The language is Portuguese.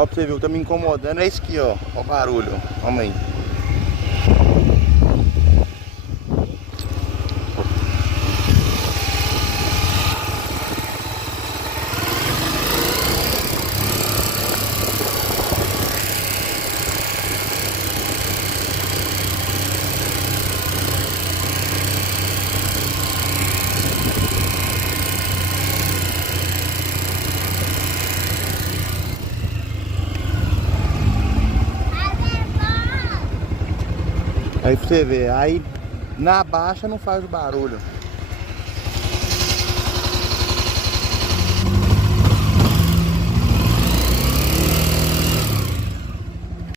Ó, pra você ver, o que tá me incomodando é isso aqui, ó. Ó o barulho, ó. Calma aí. Aí pra você ver, aí na baixa não faz o barulho.